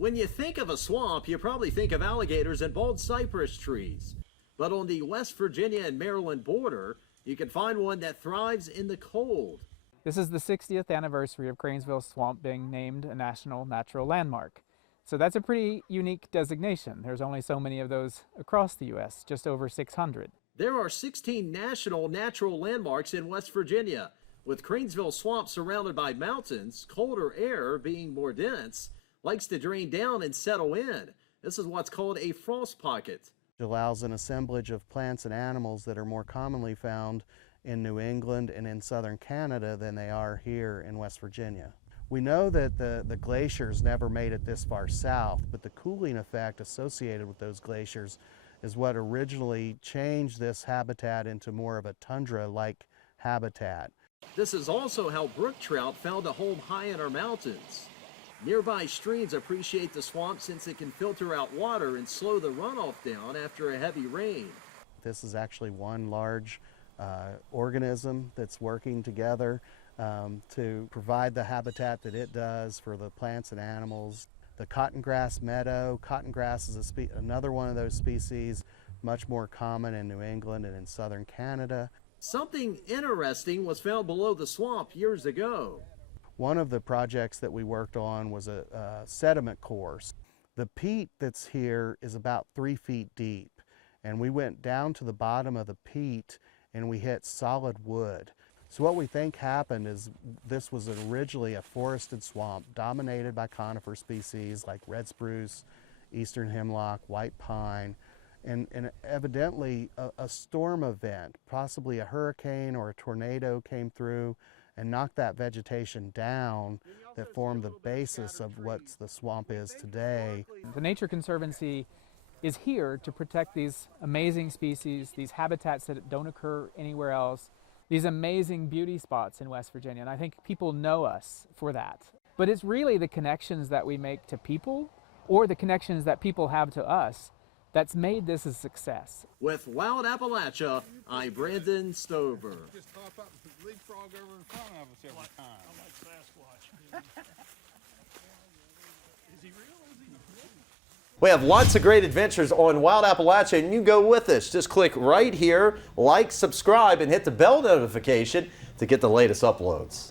When you think of a swamp, you probably think of alligators and bald cypress trees. But on the West Virginia and Maryland border, you can find one that thrives in the cold. This is the 60th anniversary of Cranesville Swamp being named a National Natural Landmark. So that's a pretty unique designation. There's only so many of those across the U.S., just over 600. There are 16 national natural landmarks in West Virginia. With Cranesville Swamp surrounded by mountains, colder air, being more dense, likes to drain down and settle in. This is what's called a frost pocket. It allows an assemblage of plants and animals that are more commonly found in New England and in southern Canada than they are here in West Virginia. We know that the glaciers never made it this far south, but the cooling effect associated with those glaciers is what originally changed this habitat into more of a tundra-like habitat. This is also how brook trout found a home high in our mountains. Nearby streams appreciate the swamp since it can filter out water and slow the runoff down after a heavy rain. This is actually one large organism that's working together to provide the habitat that it does for the plants and animals. The cottongrass meadow. Cottongrass is another one of those species, much more common in New England and in southern Canada. Something interesting was found below the swamp years ago. One of the projects that we worked on was a sediment course. The peat that's here is about 3 feet deep, and we went down to the bottom of the peat and we hit solid wood. So what we think happened is this was originally a forested swamp dominated by conifer species like red spruce, eastern hemlock, white pine, and evidently a storm event, possibly a hurricane or a tornado, came through and knocked that vegetation down that formed the basis of what the swamp is today. The Nature Conservancy is here to protect these amazing species, these habitats that don't occur anywhere else, these amazing beauty spots in West Virginia, and I think people know us for that. But it's really the connections that we make to people, or the connections that people have to us, that's made this a success. With Wild Appalachia, I'm Brandon Stover. Just hop up and leapfrog over in front of us every time. I like Sasquatch. Is he real? We have lots of great adventures on Wild Appalachia, and you go with us. Just click right here, like, subscribe, and hit the bell notification to get the latest uploads.